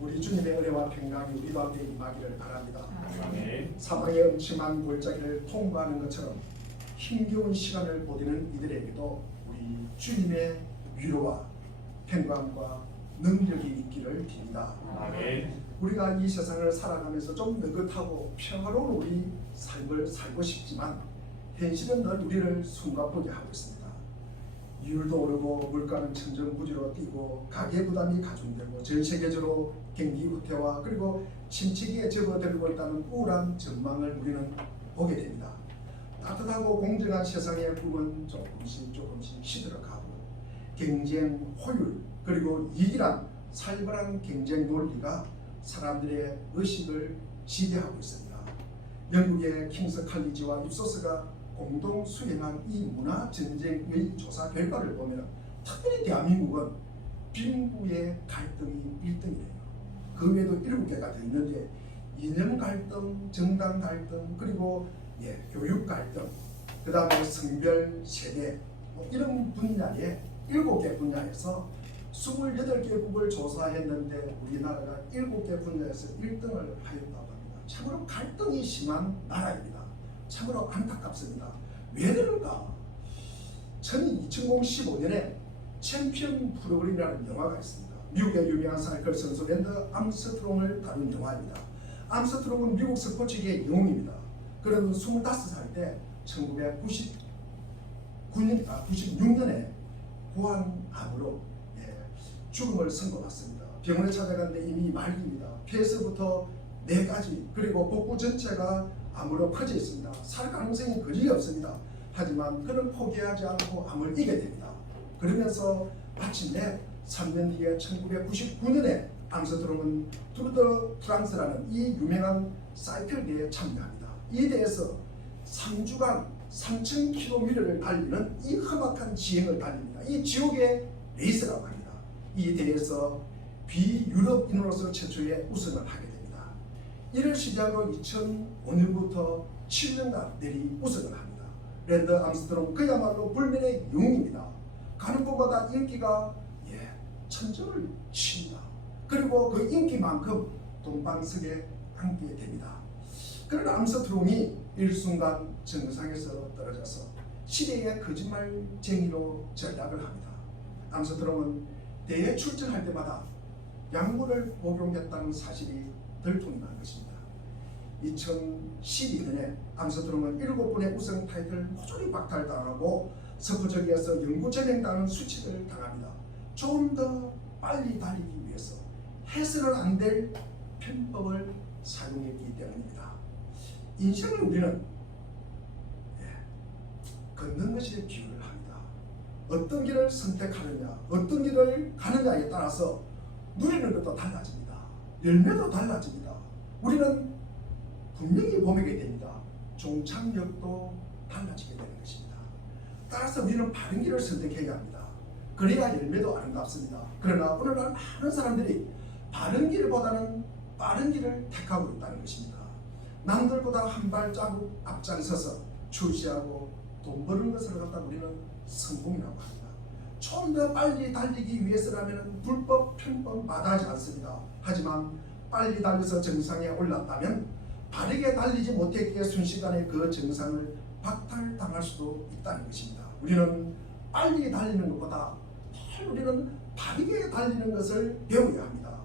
우리 주님의 은혜와 평강이 우리 가운데 임하기를 바랍니다. 아멘. 사방의 음침한 골짜기를 통과하는 것처럼 힘겨운 시간을 보내는 이들에게도 우리 주님의 위로와 평강과 능력이 있기를 빕니다. 아멘. 우리가 이 세상을 살아가면서 좀 느긋하고 평화로운 우리 삶을 살고 싶지만 현실은 늘 우리를 숨가쁘게 하고 있습니다. 이율도 오르고 물가는 천정부지로 뛰고 가계 부담이 가중되고 전 세계적으로 경기 후퇴와 그리고 침체기에 접어들고 있다는 우울한 전망을 우리는 보게 됩니다. 따뜻하고 공정한 세상의 꿈은 조금씩 시들어가고 경쟁, 효율 그리고 이익이란 살벌한 경쟁 논리가 사람들의 의식을 지배하고 있습니다. 영국의 킹스 칼리지와 입소스가 공동 수행한 이 문화 전쟁의 조사 결과를 보면 특별히 대한민국은 빈부의 갈등이 1등이에요. 그 외에도 7개가 더 있는데 이념 갈등, 정당 갈등, 그리고 교육 갈등, 그 다음에 성별, 세대 이런 분야에 7개 분야에서 28개국을 조사했는데 우리나라가 7개 분야에서 1등을 하였다고 합니다. 참으로 갈등이 심한 나라입니다. 참으로 안타깝습니다. 왜 그럴까? 2015년에 챔피언 프로그램이라는 영화가 있습니다. 미국의 유명한 사이클 선수 랜드 암스트롱을 다룬 영화입니다. 암스트롱은 미국 스포츠계의 영웅입니다. 그는 25살 때 1996년에 고환암으로 죽음을 선고받습니다. 병원에 찾아갔는데 이미 말기입니다. 폐에서부터 4가지 그리고 복부 전체가 암으로 퍼져 있습니다. 살 가능성이 거의 없습니다. 하지만 그는 포기하지 않고 암을 이기게 됩니다. 그러면서 마침내 3년 뒤에 1999년에 암스트롱은 투르 드 프랑스라는 이 유명한 사이클 대회에 참여합니다. 이 대회에서 3주간 3000km를 달리는 이 험악한 지형을 달립니다. 이 지옥의 레이스라고 합니다. 이 대회에서 비유럽인으로서 최초의 우승을 하게 됩니다. 이를 시작으로 2005년부터 7년간 내리 우승을 합니다. 랜드 암스트롱 그야말로 불면의 영웅입니다. 가는 곳마다 인기가 천정을 칩니다. 그리고 그 인기만큼 동방석에 앉게 됩니다. 그러나 암스트롱이 일순간 정상에서 떨어져서 시대의 거짓말쟁이로 전락을 합니다. 암스트롱은 대회 출전할 때마다 약물을 복용했다는 사실이 들통이 난 것입니다. 2012년에 암스트롱은 7번의 우승 타이틀을 모조리 박탈당하고 스포츠계에서 영구 제명당하는 수치를 당합니다. 좀 더 빨리 달리기 위해서 해서는 안 될 편법을 사용했기 때문입니다. 인생을 우리는 걷는 것에 비유를 합니다. 어떤 길을 선택하느냐, 어떤 길을 가느냐에 따라서 누리는 것도 달라집니다. 열매도 달라집니다. 우리는 분명히 봄이게 됩니다. 종착역도 달라지게 되는 것입니다. 따라서 우리는 바른 길을 선택해야 합니다. 그래야 열매도 아름답습니다. 그러나 오늘날 많은 사람들이 바른 길보다는 빠른 길을 택하고 있다는 것입니다. 남들보다 한 발자국 앞장서서 출시하고 돈 버는 것을 갖다 우리는 성공이라고 합니다. 좀 더 빨리 달리기 위해서라면 불법, 편법 마다하지 않습니다. 하지만 빨리 달려서 정상에 올랐다면 바르게 달리지 못했기에 순식간에 그 정상을 박탈당할 수도 있다는 것입니다. 우리는 빨리 달리는 것보다 우리는 바르게 달리는 것을 배워야 합니다.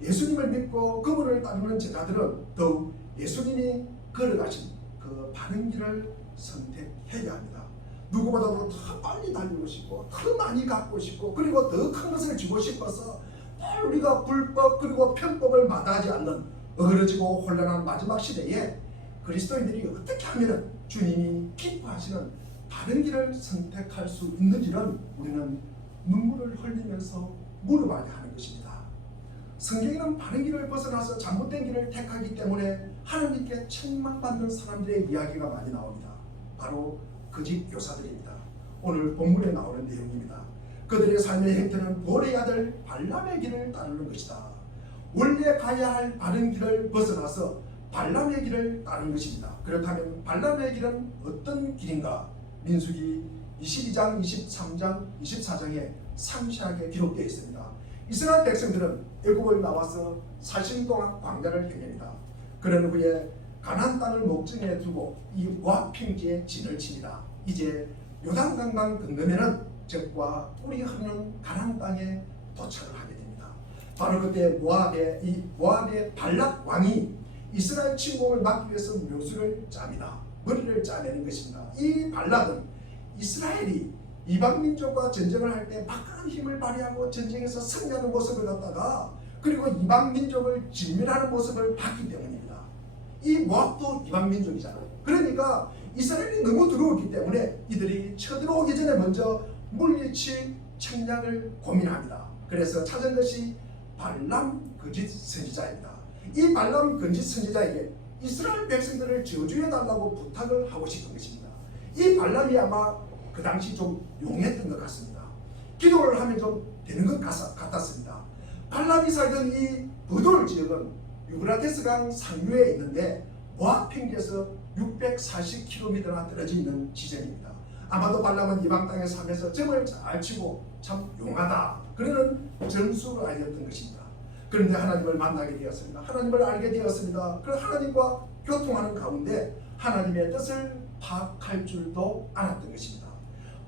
예수님을 믿고 그분을 따르는 제자들은 더욱 예수님이 걸어가신 그 바른 길을 선택해야 합니다. 누구보다도 더 빨리 달리고 싶고 더 많이 갖고 싶고 그리고 더 큰 것을 주고 싶어서 늘 우리가 불법 그리고 편법을 마다하지 않는 어그러지고 혼란한 마지막 시대에 그리스도인들이 어떻게 하면 주님이 기뻐하시는 바른 길을 선택할 수 있는지는 우리는 눈물을 흘리면서 물어봐야 하는 것입니다. 성경에는 바른 길을 벗어나서 잘못된 길을 택하기 때문에 하나님께 책망받는 사람들의 이야기가 많이 나옵니다. 바로 거짓 교사들입니다. 오늘 본문에 나오는 내용입니다. 그들의 삶의 행태는 볼의 아들 발람의 길을 따르는 것이다. 원래 가야 할 바른 길을 벗어나서 발람의 길을 따르는 것입니다. 그렇다면 발람의 길은 어떤 길인가? 민수기 22장, 23장, 24장에 상세하게 기록되어 있습니다. 이스라엘 백성들은 애굽을 나와서 40년 동안 광야를 헤맵니다. 그런 후에 가나안 땅을 목전에 두고 이 모압 평지에 진을 칩니다. 이제 요단강만 건너면은 적과 꿀이 흐르는 가나안 땅에 도착을 하게 됩니다. 바로 그때 모압의 발락 왕이 이스라엘 침공을 막기 위해서 묘수를 짭니다. 머리를 짜내는 것입니다. 이 발락은 이스라엘이 이방 민족과 전쟁을 할 때 막강한 힘을 발휘하고 전쟁에서 승리하는 모습을 갖다가 그리고 이방 민족을 진멸하는 모습을 봤기 때문입니다. 이 모압도 이방 민족이잖아요. 그러니까 이스라엘이 너무 들어오기 때문에 이들이 쳐들어오기 전에 먼저 물리칠 책략을 고민합니다. 그래서 찾은 것이 발람 거짓 선지자입니다. 이 발람 거짓 선지자에게 이스라엘 백성들을 저주해달라고 부탁을 하고 싶은 것입니다. 이 발람이 아마 그 당시 좀 용했던 것 같습니다. 기도를 하면 좀 되는 것 같았습니다. 발람이 살던 이 브돌 지역은 유브라데스강 상류에 있는데 모압 평지에서 640km나 떨어져 있는 지점입니다. 아마도 발람은 이방 땅에 살면서 점을 잘 치고 참 용하다 그러는 점수가 아니었던 것입니다. 그런데 하나님을 만나게 되었습니다. 하나님을 알게 되었습니다. 그래서 하나님과 교통하는 가운데 하나님의 뜻을 파악할 줄도 알았던 것입니다.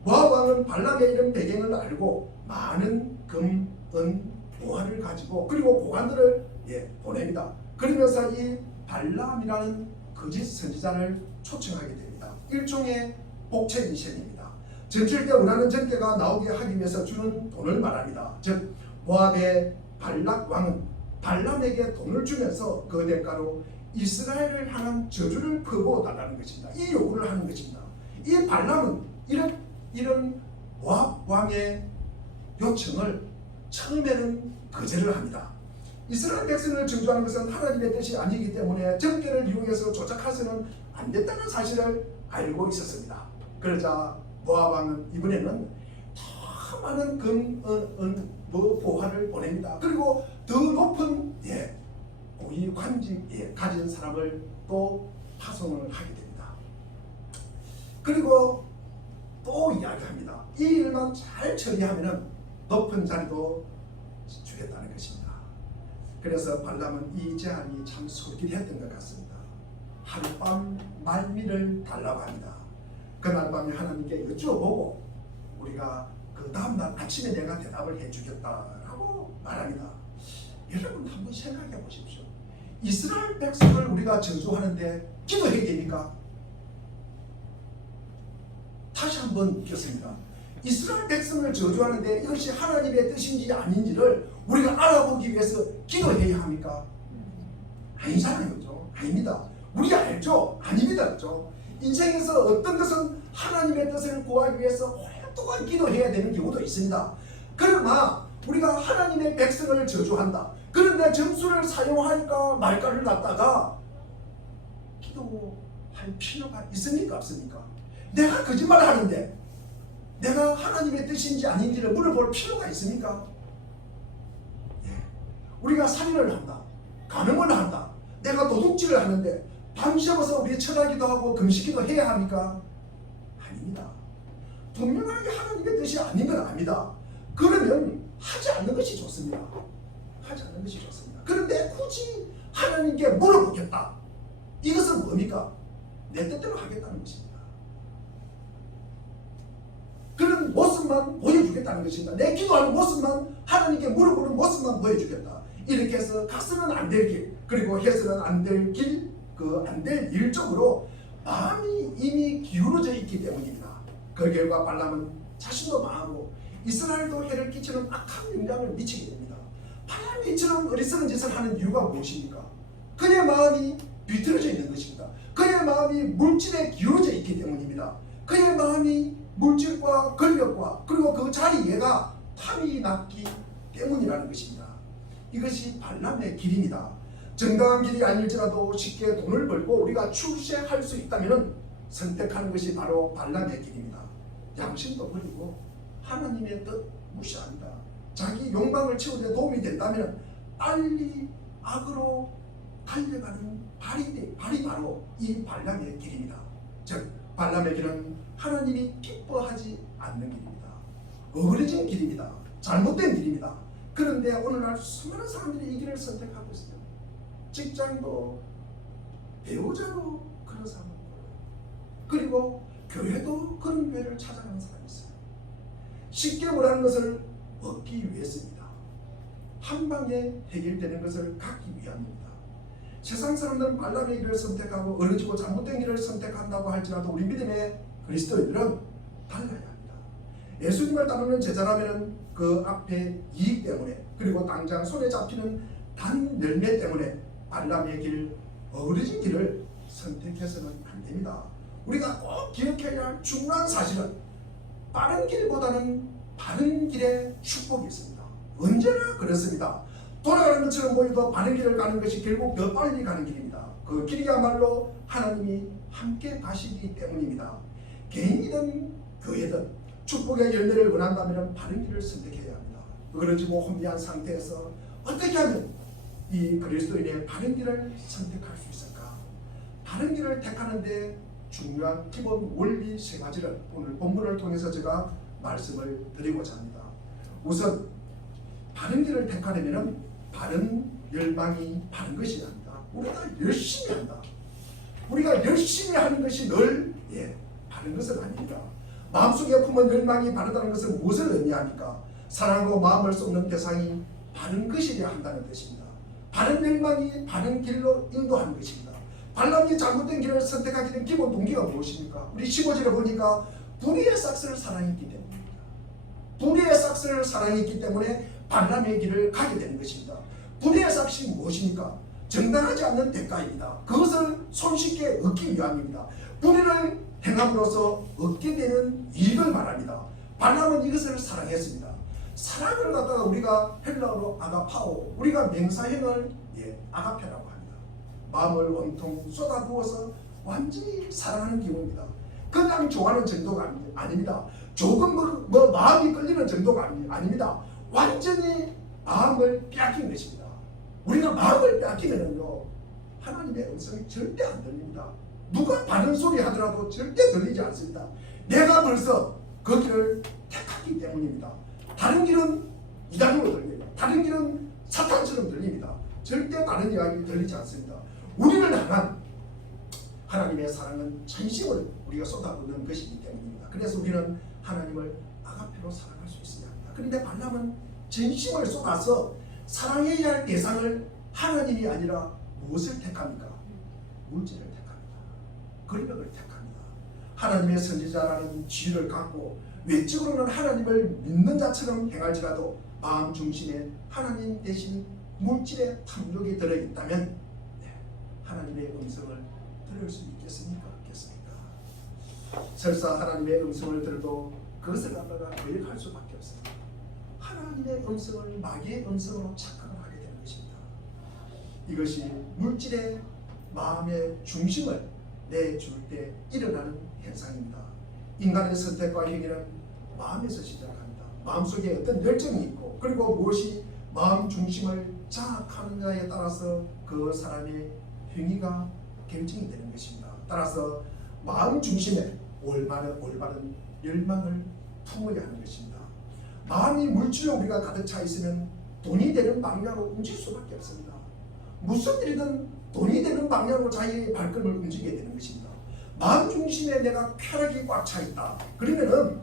모압 왕은 발람의 이런 배경을 알고 많은 금, 은, 보화를 가지고 그리고 고관들을 보냅니다. 그러면서 이 발람이라는 거짓 선지자를 초청하게 됩니다. 일종의 복채 미션입니다. 전칠 때 원하는 전개가 나오게 하기 위해서 주는 돈을 말합니다. 즉 모압의 발락 왕은 발람에게 돈을 주면서 그 대가로 이스라엘을 향한 저주를 퍼부어 달라는 것입니다. 이 요구를 하는 것입니다. 이 발람은 이런 모압 왕의 요청을 처음에는 거절을 합니다. 이스라엘 백성을 저주하는 것은 하나님의 뜻이 아니기 때문에 정계를 이용해서 조작해서는 안 됐다는 사실을 알고 있었습니다. 그러자 모압 왕은 이번에는 더 많은 금, 은, 보화를 보냅니다. 그리고 더 높은 고위 관직 가진 사람을 또 파송을 하게 됩니다. 그리고 또 이야기합니다. 이 일만 잘 처리하면 높은 자리도 주겠다는 것입니다. 그래서 발람은 이 제안이 참 솔깃했던 것 같습니다. 하룻밤 말미를 달라고 합니다. 그날 밤에 하나님께 여쭈어보고 우리가 그 다음날 아침에 내가 대답을 해주겠다라고 말합니다. 여러분 한번 생각해 보십시오. 이스라엘 백성을 우리가 저주하는데 기도해야 됩니까? 다시 한번 묻겠습니다. 이스라엘 백성을 저주하는데 이것이 하나님의 뜻인지 아닌지를 우리가 알아보기 위해서 기도해야 합니까? 아니잖아요. 그렇죠? 아닙니다. 우리가 알죠? 아닙니다. 그렇죠? 인생에서 어떤 것은 하나님의 뜻을 구하기 위해서 오랫동안 기도해야 되는 경우도 있습니다. 그러나 우리가 하나님의 백성을 저주한다. 그런데 점수를 사용하니까 말가를 놨다가 기도할 필요가 있습니까? 없습니까? 내가 거짓말을 하는데 내가 하나님의 뜻인지 아닌지를 물어볼 필요가 있습니까? 우리가 살인을 한다. 간음을 한다. 내가 도둑질을 하는데 밤새워서 우리 철하기도 하고 금식기도 해야 합니까? 아닙니다. 분명하게 하나님의 뜻이 아닌 건 압니다. 그러면 하지 않는 것이 좋습니다. 하지 않는 것이 좋습니다. 그런데 굳이 하나님께 물어보겠다. 이것은 뭡니까? 내 뜻대로 하겠다는 것입니다. 그런 모습만 보여주겠다는 것입니다. 내 기도하는 모습만 하나님께 물어보는 모습만 보여주겠다. 이렇게 해서 가서는 안 될 길, 그리고 해서는 안 될 길, 안 될 일 쪽으로 마음이 이미 기울어져 있기 때문입니다. 그 결과 발람은 자신도 망하고 이스라엘도 해를 끼치는 악한 영향을 미치게 됩니다. 발람이 이처럼 어리석은 짓을 하는 이유가 무엇입니까? 그의 마음이 비틀어져 있는 것입니다. 그의 마음이 물질에 기울어져 있기 때문입니다. 그의 마음이 물질과 권력과 그리고 그 자리에가 탐이 났기 때문이라는 것입니다. 이것이 발람의 길입니다. 정당한 길이 아닐지라도 쉽게 돈을 벌고 우리가 출세할 수 있다면 선택하는 것이 바로 발람의 길입니다. 양심도 버리고 하나님의 뜻 무시합니다. 자기 욕망을 채우는 데 도움이 된다면 빨리 악으로 달려가는 발이 바로 이 발람의 길입니다. 즉 발람의 길은 하나님이 기뻐하지 않는 길입니다. 어그러진 길입니다. 잘못된 길입니다. 그런데 오늘날 수많은 사람들이 이 길을 선택하고 있어요. 직장도, 배우자도 그런 사람을 몰라요. 그리고 교회도 그런 교회를 찾아가는 사람이 있어요. 쉽게 원하는 것을 얻기 위해서입니다. 한 방에 해결되는 것을 갖기 위함입니다. 세상 사람들은 발람의 길을 선택하고 어려지고 잘못된 길을 선택한다고 할지라도 우리 믿음의 그리스도인들은 달라야 합니다. 예수님을 따르는 제자라면 그 앞에 이익 때문에, 그리고 당장 손에 잡히는 단 열매 때문에 발람의 길, 어그러진 길을 선택해서는 안 됩니다. 우리가 꼭 기억해야 할 중요한 사실은 빠른 길보다는 바른 길에 축복이 있습니다. 언제나 그렇습니다. 돌아가는 것처럼 보여도 바른 길을 가는 것이 결국 더 빨리 가는 길입니다. 그 길이야말로 하나님이 함께 가시기 때문입니다. 개인이든 교회든 축복의 열매를 원한다면 바른 길을 선택해야 합니다. 어그러지고 혼미한 상태에서 어떻게 하면 이 그리스도인의 바른 길을 선택할 수 있을까? 바른 길을 택하는데 중요한 기본 원리 세 가지를 오늘 본문을 통해서 제가 말씀을 드리고자 합니다. 우선 바른 길을 택하려면 바른 열망이 바른 것이야 합니다. 우리가 열심히 한다. 우리가 열심히 하는 것이 늘 바른 것은 아닙니다. 마음속에 품은 열망이 바르다는 것은 무엇을 의미합니까? 사랑하고 마음을 쏟는 대상이 바른 것이어야 한다는 뜻입니다. 바른 열망이 바른 길로 인도하는 것입니다. 발람이 잘못된 길을 선택하게 된 기본 동기가 무엇입니까? 우리 15절에 보니까 불의의 삭스를 사랑했기 때문입니다. 불의의 삭스를 사랑했기 때문에 발람의 길을 가게 되는 것입니다. 불의의 삭스는 무엇입니까? 정당하지 않는 대가입니다. 그것을 손쉽게 얻기 위함입니다. 불의를 행함으로써 얻게 되는 이익을 말합니다. 발람은 이것을 사랑했습니다. 사랑을 갖다가 우리가 헬라어로 아가파오, 우리가 명사형을 아가페라고 합니다. 마음을 온통 쏟아부어서 완전히 사랑하는 기분입니다. 그냥 좋아하는 정도가 아닙니다. 조금 마음이 끌리는 정도가 아닙니다. 완전히 마음을 빼앗긴 것입니다. 우리가 마음을 빼앗기면요 하나님의 음성이 절대 안 들립니다. 누가 바른 소리 하더라도 절대 들리지 않습니다. 내가 벌써 그 길을 택했기 때문입니다. 다른 길은 이단으로 들립니다. 다른 길은 사탄처럼 들립니다. 절대 다른 이야기 들리지 않습니다. 우리를 향한 하나님의 사랑은 전심을 우리가 쏟아붓는 것이기 때문입니다. 그래서 우리는 하나님을 아가페로 사랑할 수 있어야 합니다. 그런데 발람은 전심을 쏟아서 사랑해야 할 대상을 하나님이 아니라 무엇을 택합니까? 물질을 택합니다. 권력을 택합니다. 하나님의 선지자라는 지위를 갖고 외적으로는 하나님을 믿는 자처럼 행할지라도 마음 중심에 하나님 대신 물질의 탐욕이 들어있다면 하나님의 음성을 들을 수 있겠습니까? 없겠습니까? 설사 하나님의 음성을 들어도 그것을 갖다가 거역할 수밖에 없습니다. 하나님의 음성을 마귀의 음성으로 착각을 하게 되는 것입니다. 이것이 물질의 마음의 중심을 내줄 때 일어나는 현상입니다. 인간의 선택과 행위는 마음에서 시작합니다. 마음속에 어떤 열정이 있고, 그리고 무엇이 마음 중심을 장악하느냐에 따라서 그 사람의 행위가 결정이 되는 것입니다. 따라서 마음 중심에 올바른 열망을 품어야 하는 것입니다. 마음이 물질로 우리가 가득 차 있으면 돈이 되는 방향으로 움직일 수밖에 없습니다. 무슨 일이든 돈이 되는 방향으로 자기의 발걸음을 움직이게 되는 것입니다. 마음 중심에 내가 쾌락이 꽉 차 있다. 그러면은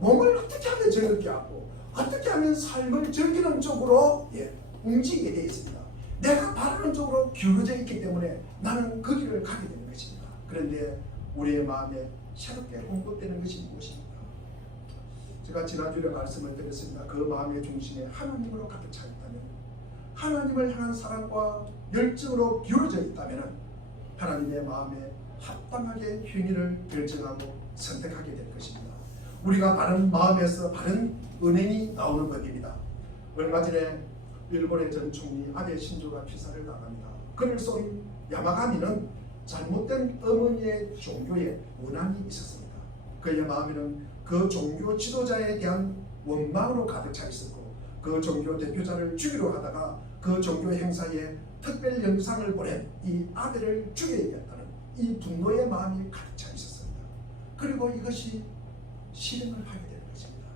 몸을 어떻게 하면 즐겁게 하고 어떻게 하면 삶을 즐기는 쪽으로 움직이게 되어 있습니다. 내가 바라는 쪽으로 기울어져 있기 때문에 나는 그 길을 가게 되는 것입니다. 그런데 우리의 마음에 새롭게 공급되는 것이 무엇입니까? 제가 지난주에 말씀을 드렸습니다. 그 마음의 중심에 하나님으로 가득 차 있다면, 하나님을 향한 사랑과 열정으로 기울어져 있다면 하나님의 마음에 합당하게 행위를 결정하고 선택하게 될 것입니다. 우리가 바른 마음에서 바른 은행이 나오는 법입니다. 얼마 전에 일본의 전 총리 아베 신조가 피살을 당합니다. 그를 쏜 야마가미는 잘못된 어머니의 종교에 원한이 있었습니다. 그의 마음에는 그 종교 지도자에 대한 원망으로 가득 차 있었고, 그 종교 대표자를 죽이려 하다가 그 종교 행사에 특별 영상을 보낸 이 아베를 죽여야겠다는 이 분노의 마음이 가득 차 있었습니다. 그리고 이것이 실행을 하게 되는 것입니다.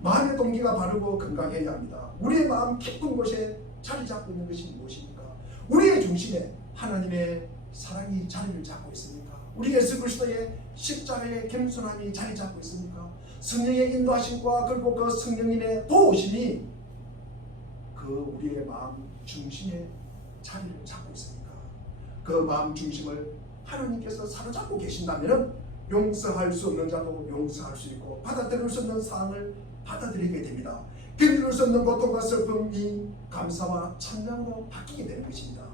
마음의 동기가 바르고 건강해야 합니다. 우리의 마음 깊은 곳에 자리 잡고 있는 것이 무엇입니까? 우리의 중심에 하나님의 사랑이 자리를 잡고 있습니까? 우리 예수 그리스도의 십자가의 겸손함이 자리 잡고 있습니까? 성령의 인도하심과 그리고 그 성령님의 도우심이 그 우리의 마음 중심에 자리를 잡고 있습니까? 그 마음 중심을 하나님께서 사로잡고 계신다면 용서할 수 없는 자도 용서할 수 있고 받아들일 수 없는 사항을 받아들이게 됩니다. 견딜 수 없는 고통과 슬픔이 감사와 찬양으로 바뀌게 되는 것입니다.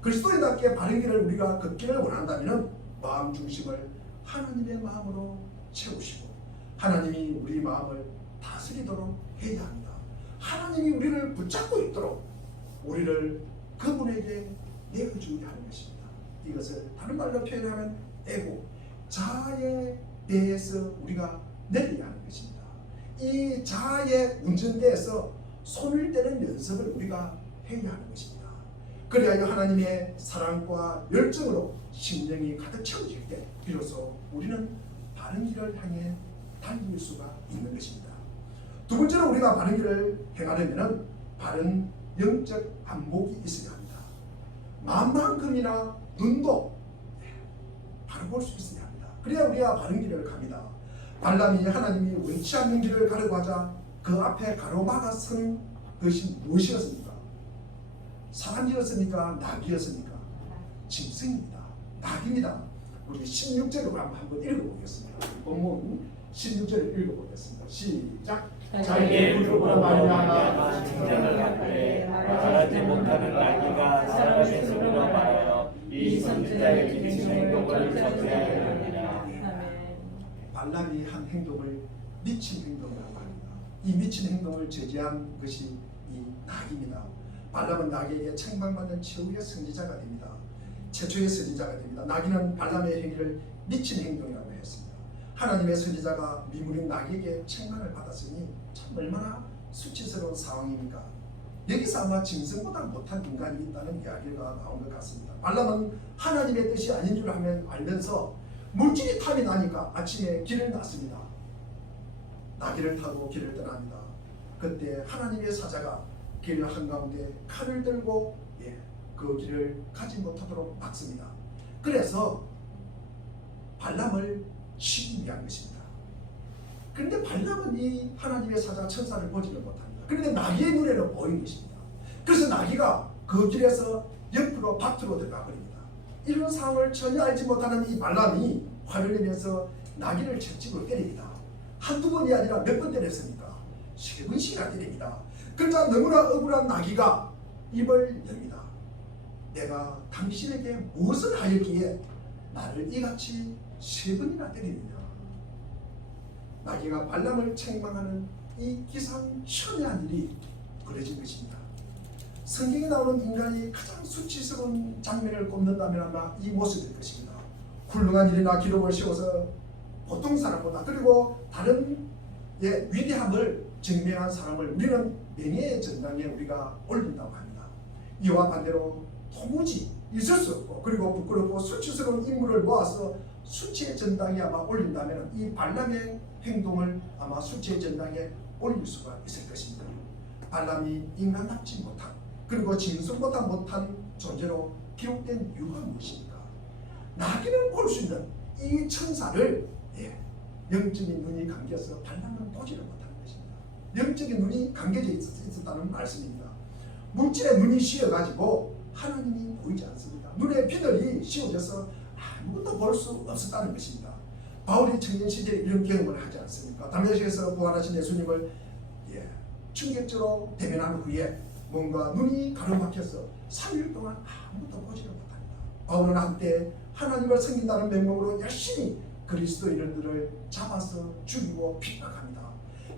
그리스도인답게 바른 길을 우리가 걷기를 원한다면 마음 중심을 하나님의 마음으로 채우시고 하나님이 우리 마음을 다스리도록 해야 합니다. 하나님이 우리를 붙잡고 있도록 우리를 그분에게 내어주게 하는 것입니다. 이것을 다른 말로 표현하면 에고, 자아에 대해서 우리가 내려야 하는 것입니다. 이 자아의 운전대에서 손을 떼는 연습을 우리가 해야 하는 것입니다. 그래야 하나님의 사랑과 열정으로 심령이 가득 채워질 때 비로소 우리는 바른 길을 향해 달릴 수가 있는 것입니다. 두 번째로 우리가 바른 길을 행하려면 바른 영적 안목이 있어야 합니다. 마음만큼이나 눈도 바로 볼 수 있어야 합니다. 그래야 우리가 바른 길을 갑니다. 발람이 하나님이 원치 않는 길을 가려고 하자 그 앞에 가로막아 선 것이 무엇이었습니까? 사람이었습니까? 낙이었습니까? 짐승입니다. 낙입니다. 우리 16절을 한번 읽어보겠습니다. 본문 16절을 읽어보겠습니다. 시작. 자기의 불법으로 말미암아 칭찬을 받되 말하지 못하는 나귀가 사람의 손으로 말하여 이 선지자의 미친 행동을 저지하려 하느냐. 발람이 한 행동을 미친 행동이라고 합니다. 이 미친 행동을 저지한 것이 이 낙입니다. 발람은 낙에게 책망받는 최후의 선지자가 됩니다. 최초의 선지자가 됩니다. 낙이는 발람의 행위를 미친 행동이라고 했습니다. 하나님의 선지자가 미물인 낙에게 책망을 받았으니 참 얼마나 수치스러운 상황입니까? 여기서 아마 짐승보다 못한 인간이 있다는 이야기가 나온 것 같습니다. 발람은 하나님의 뜻이 아닌 줄 알면서 물질이 탐이 나니까 아침에 길을 났습니다. 나귀를 타고 길을 떠납니다. 그때 하나님의 사자가 길 한가운데 칼을 들고 그 길을 가지 못하도록 막습니다. 그래서 발람을 치기 위한 것입니다. 그런데 발람은 이 하나님의 사자 천사를 보지를 못합니다. 그런데 나귀의 눈에는 보인 것입니다. 그래서 나귀가 그 길에서 옆으로 밭으로 들어가 버립니다. 이런 상황을 전혀 알지 못하는 이 발람이 화를 내면서 나귀를 채찍으로 때립니다. 한두 번이 아니라 몇 번 때렸습니까? 3번씩이나 때립니다. 그러자 너무나 억울한 나귀가 입을 열니다. 내가 당신에게 무엇을 하였기에 나를 이같이 3번이나 때리느냐. 나귀가 발람을 책망하는 이 기상천외한 일이 벌어진 것입니다. 성경에 나오는 인간이 가장 수치스러운 장면을 꼽는다면 아마 이 모습일 것입니다. 훌륭한 일이나 기록을 세워서 보통 사람보다 그리고 다른 위대함을 증명한 사람을 우리는 명예의 전당에 우리가 올린다고 합니다. 이와 반대로 도무지 있을 수 없고 그리고 부끄럽고 수치스러운 인물을 모아서 수치의 전당에 아마 올린다면 이 발람의 행동을 아마 수치의 전당에 올릴 수가 있을 것입니다. 발람이 인간답지 못한 그리고 짐승보다 못한 존재로 기록된 이유가 무엇입니까? 나귀는 볼 수 있는 이 천사를 영적인 눈이 감겨서 발람은 보지를 못하는 것입니다. 영적인 눈이 감겨져 있었다는 말씀입니다. 물질의 눈이 씌어가지고 하나님이 보이지 않습니다. 눈에 비늘이 씌워져서 아무것도 볼 수 없었다는 것입니다. 바울이 청년 시절에 이런 경험을 하지 않습니까? 담에색에서 부활하신 예수님을 충격적으로 대면한 후에 뭔가 눈이 가로막혀서 3일 동안 아무것도 보지를 못합니다. 바울은 한때 하나님을 섬긴다는 명목으로 열심히 그리스도인들을 잡아서 죽이고 핍박합니다.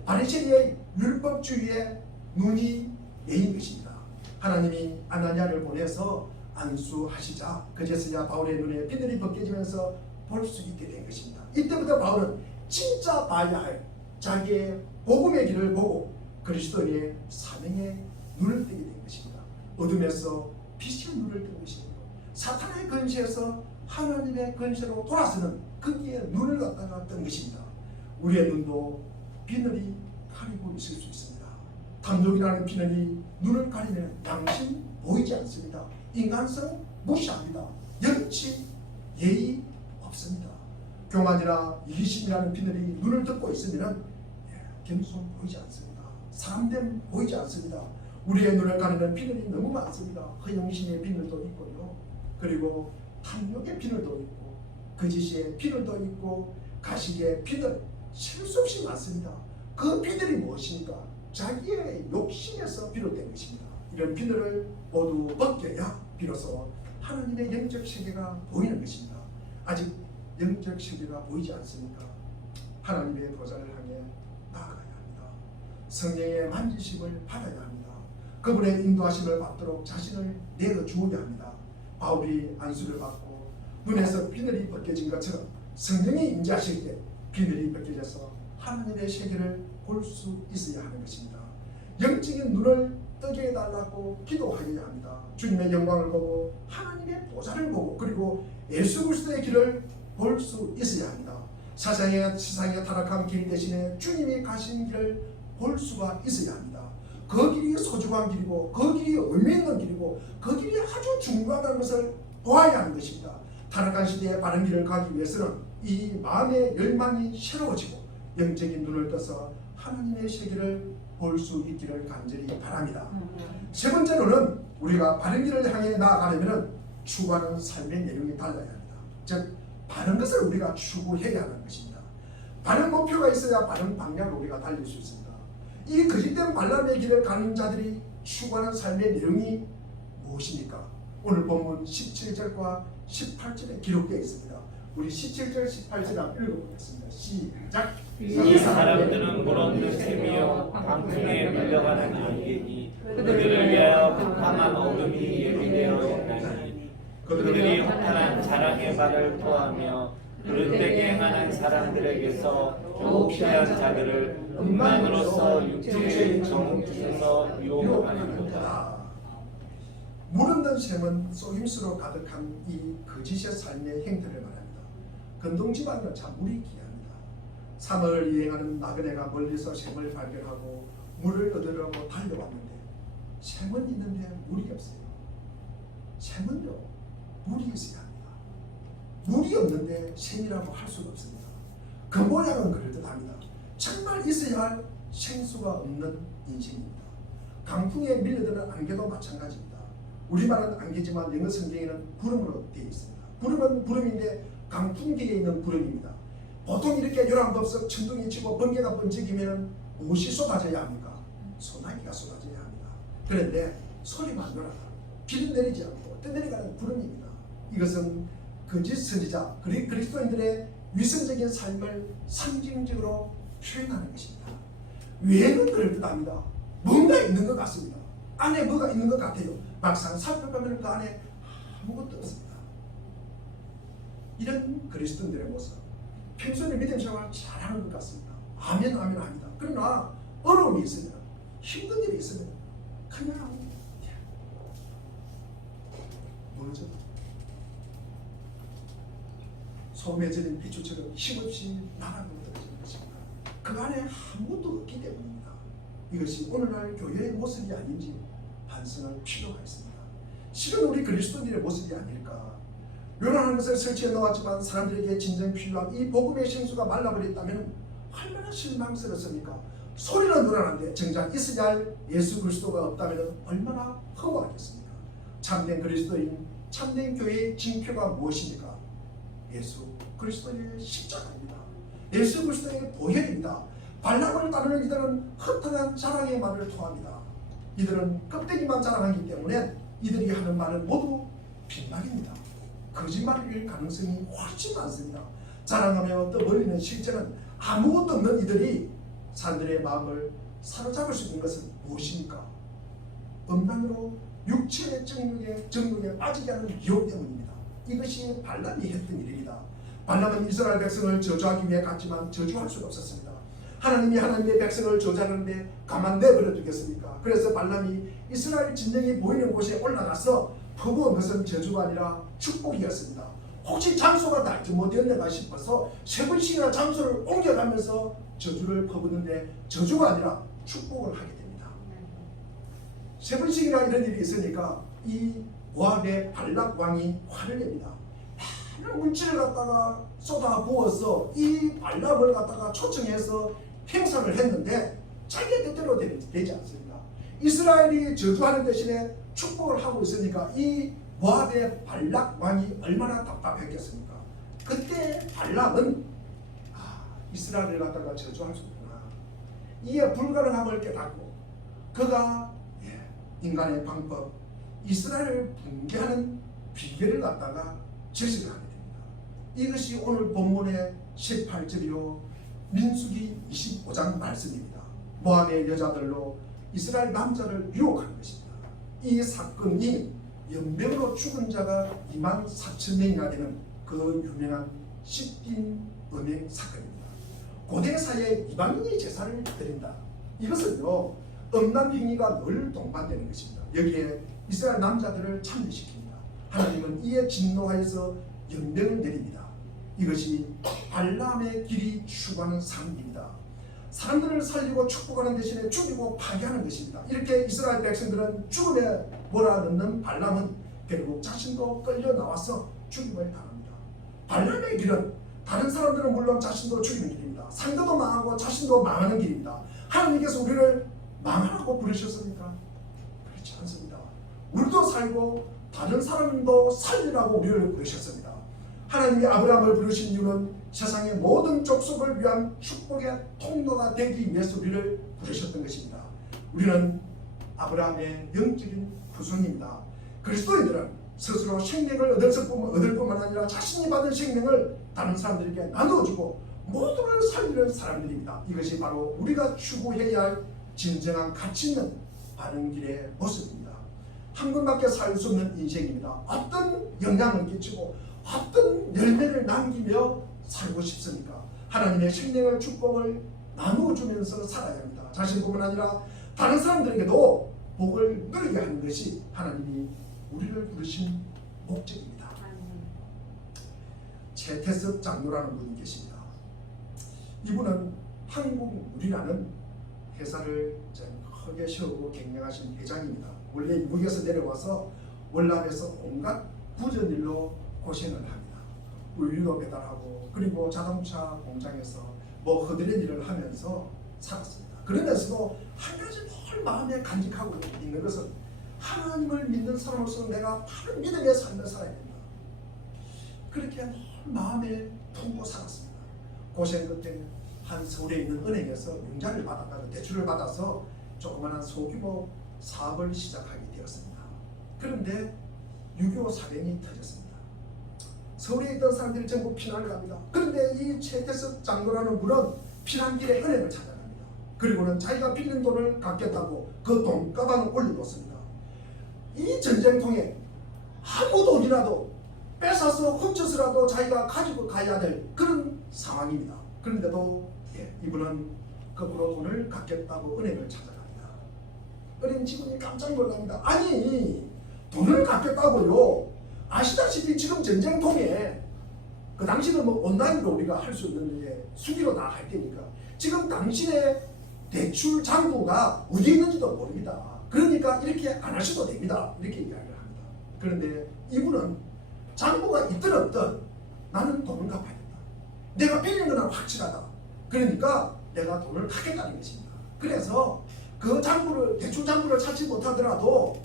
바리새인의 율법주의에 눈이 메인 것입니다. 하나님이 아나니아를 보내서 안수하시자 그제서야 바울의 눈에 비늘이 벗겨지면서 볼 수 있게 된 것입니다. 이때부터 바울은 진짜 봐야 할 자기의 복음의 길을 보고 그리스도의 사명에 눈을 뜨게 된 것입니다. 어둠에서 빛의 눈을 뜬 것이고 사탄의 권세에서 하나님의 권세로 돌아서는 거기에 눈을 갖다가 뜬 것입니다. 우리의 눈도 비늘이 가리고 있을 수 있습니다. 탐욕이라는 피눈이 눈을 가리는 양심 보이지 않습니다. 인간성 무시합니다. 연치 예의 없습니다. 교만이나 이기심이라는 피눈이 눈을 덮고 있으면 겸손 보이지 않습니다. 사람됨 보이지 않습니다. 우리의 눈을 가리는 피눈이 너무 많습니다. 허영심의 비늘도 있고요. 그리고 탐욕의 비늘도 있고 거짓의 비늘도 있고 가식의 비늘 셀 수 없이 많습니다. 그 비늘이 무엇입니까? 자기의 욕심에서 비롯된 것입니다. 이런 비늘을 모두 벗겨야 비로소 하나님의 영적 세계가 보이는 것입니다. 아직 영적 세계가 보이지 않습니까? 하나님의 보좌를 향해 나아가야 합니다. 성령의 만지심을 받아야 합니다. 그분의 인도하심을 받도록 자신을 내어주어야 합니다. 바울이 안수를 받고 눈에서 비늘이 벗겨진 것처럼 성령이 임재하실 때 비늘이 벗겨져서 하나님의 세계를 볼 수 있어야 하는 것입니다. 영적인 눈을 뜨게 해달라고 기도하여야 합니다. 주님의 영광을 보고 하나님의 보좌를 보고 그리고 예수 그리스도의 길을 볼 수 있어야 합니다. 세상의 타락한 길 대신에 주님이 가신 길을 볼 수가 있어야 합니다. 그 길이 소중한 길이고 그 길이 의미 있는 길이고 그 길이 아주 중요하다는 것을 보아야 하는 것입니다. 타락한 시대의 바른 길을 가기 위해서는 이 마음의 열망이 새로워지고 영적인 눈을 떠서 하나님의 세계를 볼 수 있기를 간절히 바랍니다. 세 번째로는 우리가 바른 길을 향해 나아가려면 추구하는 삶의 내용이 달라야 합니다. 즉 바른 것을 우리가 추구해야 하는 것입니다. 바른 목표가 있어야 바른 방향으로 우리가 달릴 수 있습니다. 이 거짓된 발람의 길을 가는 자들이 추구하는 삶의 내용이 무엇입니까? 오늘 본문 17절과 18절에 기록되어 있습니다. 우리 17절 18절 한번 읽어보겠습니다. 시작. 이 사람들은 물없는 셈이요 강풍에 밀려가는 안개니 그들을 위하여 급함한 어둠이 예비되어 있나니 그들이 허탄한 자랑의 발을 토하며 그릇되게 행하는 사람들에게서 교피한 자들을 음란으로서 육체의 정욕에서 유혹하는도다. 물없는 셈은 속임수로 가득한 이 거짓의 삶의 행태를 말합니다. 근동지방은 참 물이 귀합니다. 산을 이행하는 나그네가 멀리서 셈을 발견하고 물을 얻으려고 달려왔는데 셈은 있는데 물이 없어요. 셈은요 물이 있어야 합니다. 물이 없는데 셈이라고 할 수가 없습니다. 그 모양은 그럴듯합니다. 정말 있어야 할 생수가 없는 인생입니다. 강풍에 밀려드는 안개도 마찬가지입니다. 우리말은 안개지만 영어 성경에는 구름으로 되어 있습니다. 구름은 구름인데 강풍 뒤에 있는 구름입니다. 보통 이렇게 요란법석 천둥이 치고 번개가 번쩍이면 무엇이 쏟아져야 합니까? 소나기가 쏟아져야 합니다. 그런데 소리만 나라 비는 내리지 않고 떠내려가는 구름입니다. 이것은 거짓 선지자 그리스도인들의 위선적인 삶을 상징적으로 표현하는 것입니다. 외에는 그럴듯합니다. 뭔가 있는 것 같습니다. 안에 뭐가 있는 것 같아요. 막상 살펴보면 그 안에 아무것도 없습니다. 이런 그리스도인들의 모습 평소에 믿음 생활 잘하는 것 같습니다. 아멘 아멘 합니다. 그러나 어려움이 있으면 힘든 일이 있으면 그냥 뭐죠? 소음에 절인 비추처럼 힘없이 나가고 떨어지는 것입니다. 그 안에 아무것도 없기 때문입니다. 이것이 오늘날 교회의 모습이 아닌지 반성할 필요가 있습니다. 실은 우리 그리스도인들의 모습이 아닐까. 요란한 것을 설치해 놓았지만 사람들에게 진정 필요한 이 복음의 생수가 말라버렸다면 얼마나 실망스럽습니까? 소리는 요란한데 정작 있어야 할 예수 그리스도가 없다면 얼마나 허무하겠습니까? 참된 그리스도인, 참된 교회의 징표가 무엇입니까? 예수 그리스도의 십자가입니다. 예수 그리스도의 보혈입니다. 발람을 따르는 이들은 허탄한 자랑의 말을 토합니다. 이들은 껍데기만 자랑하기 때문에 이들이 하는 말은 모두 빈말입니다. 거짓말일 가능성이 훨씬 많습니다. 자랑하며 떠벌리는 실제는 아무것도 없는 이들이 사람들의 마음을 사로잡을 수 있는 것은 무엇입니까? 음란으로 육체의 정욕에 빠지게 하는 유혹 때문입니다. 이것이 발람이 했던 일입니다. 발람은 이스라엘 백성을 저주하기 위해 갔지만 저주할 수가 없었습니다. 하나님이 하나님의 백성을 저주하는데 가만 내버려 두겠습니까? 그래서 발람이 이스라엘 진영이 보이는 곳에 올라가서 퍼부은 것은 저주가 아니라 축복이었습니다. 혹시 장소가 닿지 못했는가 싶어서 세 번씩이나 장소를 옮겨가면서 저주를 퍼붓는데 저주가 아니라 축복을 하게 됩니다. 세 번씩이나 이런 일이 있으니까 이 모압의 발락 왕이 화를 냅니다. 많은 물질을 갖다가 쏟아 부어서 이 발락을 갖다가 초청해서 행사를 했는데 자기 뜻대로 되지 않습니다. 이스라엘이 저주하는 대신에 축복을 하고 있으니까 이 모압의 발락 왕이 얼마나 답답했겠습니까? 그때 발락은 이스라엘을 갖다가 저주할 수 있구나, 이해 불가능함을 깨닫고 그가 인간의 방법, 이스라엘을 붕괴하는 비결을 갖다가 제시를 하게 됩니다. 이것이 오늘 본문의 18절이요 민수기 25장 말씀입니다. 모압의 여자들로 이스라엘 남자를 유혹하는 것입니다. 이 사건이 연병으로 죽은 자가 24,000명이나 되는 그 유명한 십딘 음행 사건입니다. 고대사에 이방인이 제사를 드린다, 이것은요 음란 행위가 늘 동반되는 것입니다. 여기에 이스라엘 남자들을 참여시킵니다. 하나님은 이에 진노하여서 연병을 내립니다. 이것이 발람의 길이 추구하는 삶입니다. 사람들을 살리고 축복하는 대신에 죽이고 파괴하는 것입니다. 이렇게 이스라엘 백성들은 죽음에 몰아넣는 발람은 결국 자신도 끌려 나와서 죽임을 당합니다. 발람의 길은 다른 사람들은 물론 자신도 죽이는 길입니다. 상대도 망하고 자신도 망하는 길입니다. 하나님께서 우리를 망하라고 부르셨습니까? 그렇지 않습니다. 우리도 살고 다른 사람도 살리라고 우리를 부르셨습니다. 하나님이 아브라함을 부르신 이유는 세상의 모든 족속을 위한 축복의 통로가 되기 위해서 우리를 부르셨던 것입니다. 우리는 아브라함의 영적인 후손입니다. 그리스도인들은 스스로 생명을 얻을 뿐만 아니라 자신이 받은 생명을 다른 사람들에게 나누어주고 모두를 살리는 사람들입니다. 이것이 바로 우리가 추구해야 할 진정한 가치 있는 바른 길의 모습입니다. 한 번밖에 살 수 없는 인생입니다. 어떤 영향을 끼치고 어떤 열매를 남기며 살고 싶습니까? 하나님의 생명을 축복을 나누어주면서 살아야 합니다. 자신뿐만 아니라 다른 사람들에게도 복을 누리게 하는 것이 하나님이 우리를 부르신 목적입니다. 최태석 장로라는 분이 계십니다. 이분은 한국물이라는 회사를 크게 세우고 경영하신 회장입니다. 원래 미국에서 내려와서 월남에서 온갖 부전 일로 고생을 합니다. 우유도 배달하고 그리고 자동차 공장에서 뭐 허드렛 일을 하면서 살았습니다. 그러면서도 한 가지 늘 마음에 간직하고 있는 것은 하나님을 믿는 사람으로서 내가 바른 믿음의 삶을 살아야 된다. 그렇게 늘 마음에 품고 살았습니다. 고생 끝에 한 서울에 있는 은행에서 융자를 받아서 대출을 받아서 조그마한 소규모 사업을 시작하게 되었습니다. 그런데 6.25 사변이 터졌습니다. 서울에 있던 사람들이 전부 피난을 갑니다. 그런데 이 최태석 장로라는 분은 피난길에 은행을 찾아갑니다. 그리고는 자기가 빌린 돈을 갚겠다고 그 돈가방을 올려놓습니다. 이 전쟁통에 아무 돈이라도 뺏어서 훔쳐서라도 자기가 가지고 가야 될 그런 상황입니다. 그런데도 이분은 거꾸로 돈을 갚겠다고 은행을 찾아갑니다. 은행 직원이 깜짝 놀랍니다. 아니 돈을 갚겠다고요? 아시다시피 지금 전쟁통에 그 당시는 뭐 온라인으로 우리가 할 수 있는데 수기로 다 할 테니까 지금 당신의 대출 잔고가 어디 있는지도 모릅니다. 그러니까 이렇게 안 하셔도 됩니다. 이렇게 이야기를 합니다. 그런데 이분은 잔고가 있든 없든 나는 돈을 갚아야 된다. 내가 빌린 건 확실하다. 그러니까 내가 돈을 갚겠다는 것입니다. 그래서 그 잔고를 대출 잔고를 찾지 못하더라도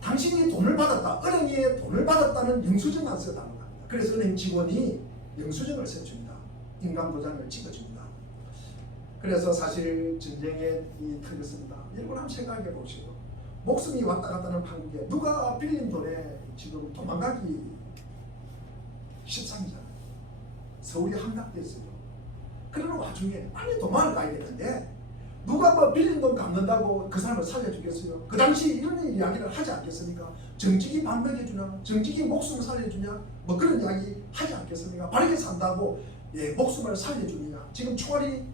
당신이 돈을 받았다, 은행에 돈을 받았다는 영수증만 써달라고 합니다. 그래서 은행 직원이 영수증을 써줍니다. 인감도장을 찍어줍니다. 그래서 사실 전쟁에 터졌습니다. 여러분 한번 생각해 보시오. 목숨이 왔다 갔다 하는 판국에 누가 빌린 돈에 지금 도망가기 십상이잖아요. 서울이 함락됐어요. 그러는 와중에 빨리 도망을 가야 되는데 누가 뭐 빌린 돈 갚는다고 그 사람을 살려주겠어요? 그 당시 이런 이야기를 하지 않겠습니까? 정직이 반백해주냐? 정직이 목숨을 살려주냐? 뭐 그런 이야기 하지 않겠습니까? 바르게 산다고 목숨을 살려주느냐? 지금 총알이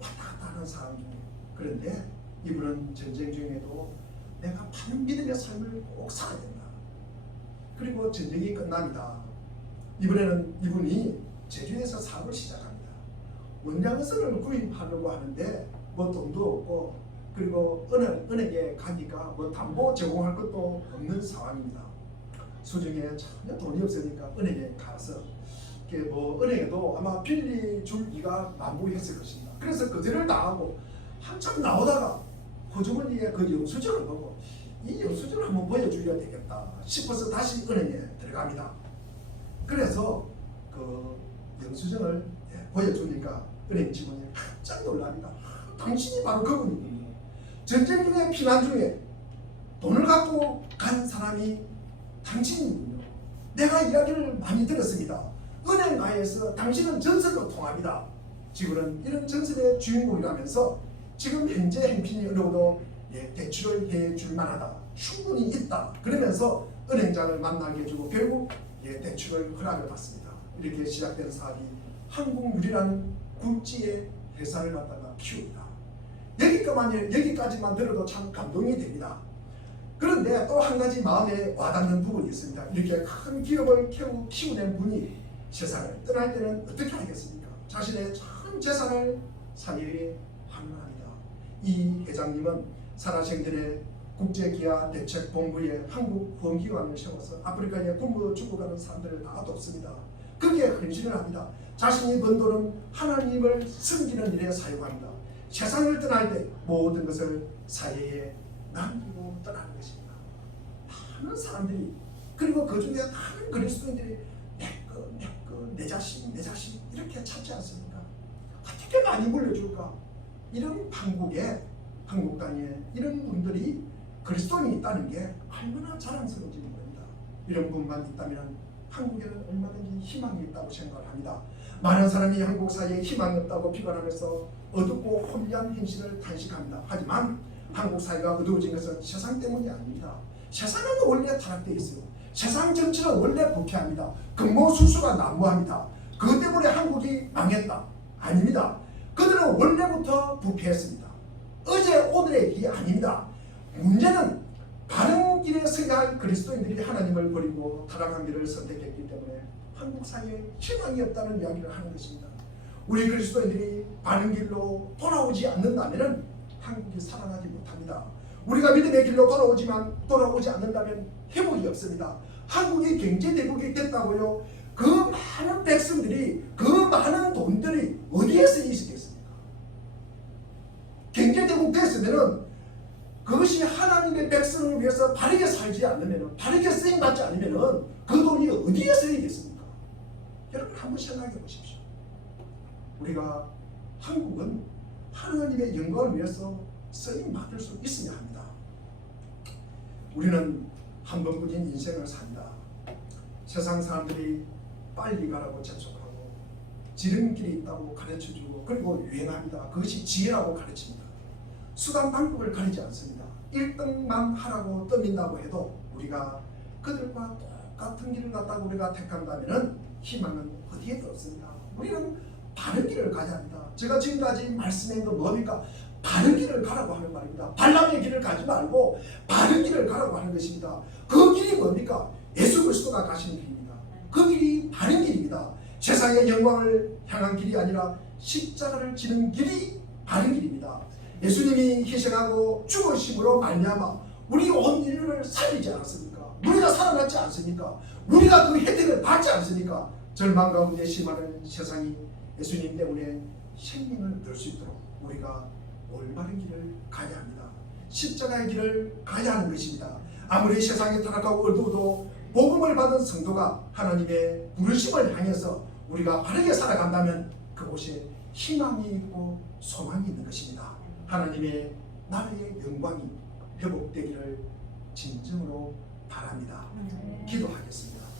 왔다 갔다 하는 사람 중에. 그런데 이분은 전쟁 중에도 내가 바른 믿음의 삶을 꼭 살아야 된다. 그리고 전쟁이 끝납니다. 이번에는 이분이 제주에서 사업을 시작합니다. 원양어선을 구입하려고 하는데 뭐 돈도 없고 그리고 은행에 가니까 뭐 담보 제공할 것도 없는 상황입니다. 수중에 전혀 돈이 없으니까 은행에 가서 뭐 은행에도 아마 빌려줄 리가 만무했을 것입니다. 그래서 거절을 당하고 한참 나오다가 호주머니에 그 영수증을 보고 이 영수증을 한번 보여줘야 되겠다 싶어서 다시 은행에 들어갑니다. 그래서 그 영수증을 보여주니까 은행 직원이 깜짝 놀랍니다. 당신이 바로 그분이군요. 전쟁 중에 피난 중에 돈을 갖고 간 사람이 당신이군요. 내가 이야기를 많이 들었습니다. 은행가에서 당신은 전설로 통합니다. 직원은 이런 전설의 주인공이라면서 지금 현재 형편이 어려워도 대출을 해줄 만하다. 충분히 있다. 그러면서 은행장을 만나게 해주고 결국 대출을 허락을 받습니다. 이렇게 시작된 사업이 한국유리라는 굴지의 회사를 갖다가 키웁니다. 여기까지만 들어도 참 감동이 됩니다. 그런데 또 한 가지 마음에 와닿는 부분이 있습니다. 이렇게 큰 기업을 키워낸 분이 세상을 떠날 때는 어떻게 하겠습니까? 자신의 전 재산을 사회에 환원합니다. 이 회장님은 살아생전에 국제기아 대책본부에 한국 후원기관을 세워서 아프리카에 굶어 죽어가는 사람들을 다 돕습니다. 거기에 헌신을 합니다. 자신이 번 돈은 하나님을 섬기는 일에 사용합니다. 세상을 떠날 때 모든 것을 사회에 남기고 떠나는 것입니다. 많은 사람들이 그리고 그 중에 많은 그리스도인들이 내 자식 이렇게 찾지 않습니까? 어떻게 많이 물려줄까? 이런 한국 땅에 이런 분들이 그리스도인이 있다는 게 얼마나 자랑스러운지 모릅니다. 이런 분만 있다면 한국에는 얼마든지 희망이 있다고 생각을 합니다. 많은 사람이 한국 사회에 희망이 없다고 비관하면서 어둡고 혼미한 현실을 탄식합니다. 하지만 한국 사회가 어두워진 것은 세상 때문이 아닙니다. 세상은 원래 타락되어 있어요. 세상 정치는 원래 부패합니다. 금모수수가 난무합니다. 그것 때문에 한국이 망했다. 아닙니다. 그들은 원래부터 부패했습니다. 어제 오늘의 일이 아닙니다. 문제는 바른 길에 서야 할 그리스도인들이 하나님을 버리고 타락한 길을 선택했기 때문에 한국 사회에 희망이 없다는 이야기를 하는 것입니다. 우리 그리스도인들이 바른 길로 돌아오지 않는다면 한국이 살아나지 못합니다. 우리가 믿음의 길로 돌아오지 않는다면 회복이 없습니다. 한국이 경제대국이 됐다고요? 그 많은 백성들이 그 많은 돈들이 어디에 쓰여 있겠습니까? 경제대국 됐으면 그것이 하나님의 백성을 위해서 바르게 살지 않으면 바르게 쓰임받지 않으면 그 돈이 어디에 쓰이겠습니까? 여러분 한번 생각해 보십시오. 우리가 한국은 하나님의 영광을 위해서 쓰임받을 수 있어야 합니다. 우리는 한 번뿐인 인생을 산다. 세상 사람들이 빨리 가라고 재촉하고 지름길이 있다고 가르쳐주고 그리고 유행합니다. 그것이 지혜라고 가르칩니다. 수단 방법을 가리지 않습니다. 1등만 하라고 떠민다고 해도 우리가 그들과 똑같은 길을 갔다가 우리가 택한다면 희망은 어디에도 없습니다. 우리는 바른 길을 가야 합니다. 제가 지금까지 말씀한 건 뭡니까? 바른 길을 가라고 하는 말입니다. 발람의 길을 가지 말고 바른 길을 가라고 하는 것입니다. 그 길이 뭡니까? 예수 그리스도가 가시는 길입니다. 그 길이 바른 길입니다. 세상의 영광을 향한 길이 아니라 십자가를 지는 길이 바른 길입니다. 예수님이 희생하고 죽으심으로 말미암아 우리 온 인류를 살리지 않았습니까? 우리가 살아났지 않습니까? 우리가 그 혜택을 받지 않습니까? 절망 가운데 심하는 세상이 예수님 때문에 생명을 얻을 수 있도록 우리가 올바른 길을 가야 합니다. 십자가의 길을 가야 하는 것입니다. 아무리 세상이 타락하고 어두워도 복음을 받은 성도가 하나님의 부르심을 향해서 우리가 바르게 살아간다면 그곳에 희망이 있고 소망이 있는 것입니다. 하나님의 나라의 영광이 회복되기를 진정으로 바랍니다. 기도하겠습니다.